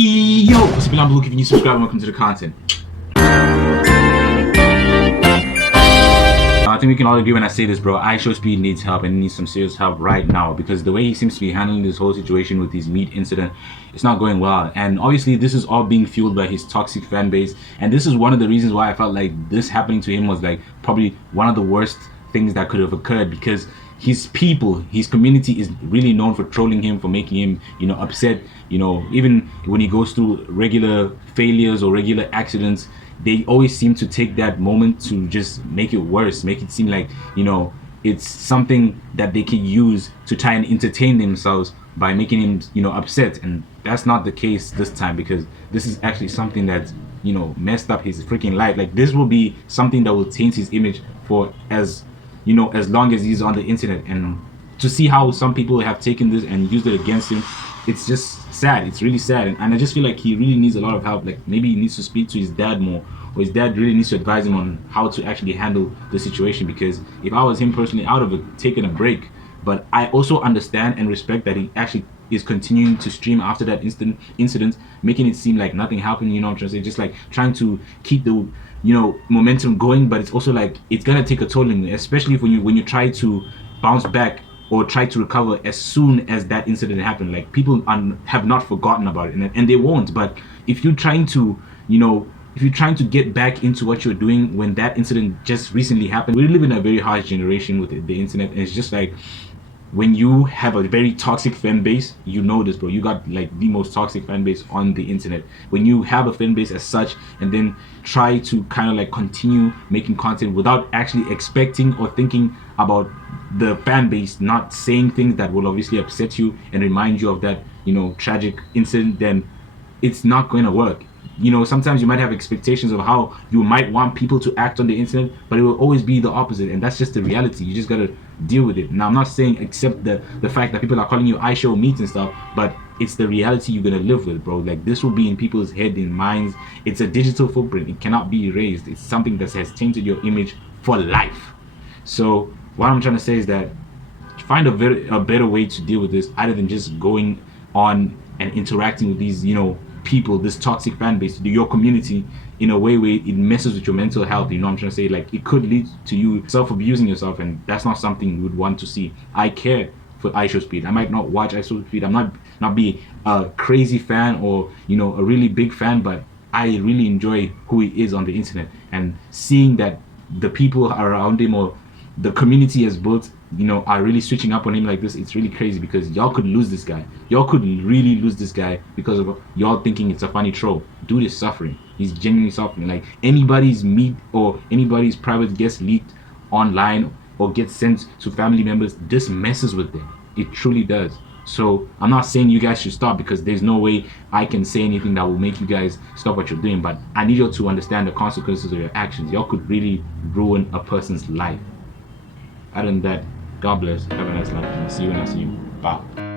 Yo, what's up, I'm Luke. If you need to subscribe, welcome to the content. I think we can all agree when I say this, bro. Ishowspeed needs help and needs some serious help right now, because the way he seems to be handling this whole situation with his meat incident, it's not going well. And obviously this is all being fueled by his toxic fan base, and this is one of the reasons why I felt like this happening to him was like probably one of the worst things that could have occurred, because his people, his community is really known for trolling him, for making him, upset. Even when he goes through regular failures or regular accidents, they always seem to take that moment to just make it worse, make it seem like, it's something that they can use to try and entertain themselves by making him, upset. And that's not the case this time, because this is actually something that, messed up his freaking life. Like, this will be something that will taint his image for as long as he's on the internet. And to see how some people have taken this and used it against him, it's just sad. It's really sad. And I just feel like he really needs a lot of help. Like, maybe he needs to speak to his dad more, or his dad really needs to advise him on how to actually handle the situation. Because if I was him personally, I would have taken a break. But I also understand and respect that he actually is continuing to stream after that incident, making it seem like nothing happened. You know what I'm trying to say? Just like trying to keep the momentum going. But it's also like it's gonna take a toll on you, especially when you try to bounce back or try to recover as soon as that incident happened. Like, people have not forgotten about it, and they won't. But if you're trying to get back into what you're doing when that incident just recently happened, we live in a very harsh generation with the internet, and it's just like, when you have a very toxic fan base, this, bro, you got like the most toxic fan base on the internet. When you have a fan base as such, and then try to kind of like continue making content without actually expecting or thinking about the fan base not saying things that will obviously upset you and remind you of that tragic incident, then it's not going to work. Sometimes you might have expectations of how you might want people to act on the internet, but it will always be the opposite, and that's just the reality. You just gotta deal with it. Now, I'm not saying accept the fact that people are calling you show meat and stuff, but it's the reality you're gonna live with, bro. Like, this will be in people's head, in minds. It's a digital footprint. It cannot be erased. It's something that has tainted your image for life. So what I'm trying to say is that find a better way to deal with this, other than just going on and interacting with these people, this toxic fan base, your community, in a way where it messes with your mental health. You know what I'm trying to say? Like, it could lead to you self-abusing yourself, and that's not something you would want to see. I care for Ishowspeed. I might not watch Ishowspeed. I'm not be a crazy fan or a really big fan, but I really enjoy who he is on the internet, and seeing that the people around him or the community has built are really switching up on him like this. It's really crazy, because y'all could lose this guy. Y'all could really lose this guy because of y'all thinking it's a funny troll. Dude is suffering. He's genuinely suffering. Like, anybody's meat or anybody's private gets leaked online or gets sent to family members, this messes with them. It truly does. So I'm not saying you guys should stop, because there's no way I can say anything that will make you guys stop what you're doing, but I need you to understand the consequences of your actions. Y'all could really ruin a person's life. Other than that, God bless. Have a nice life. See you when I see you. Bye.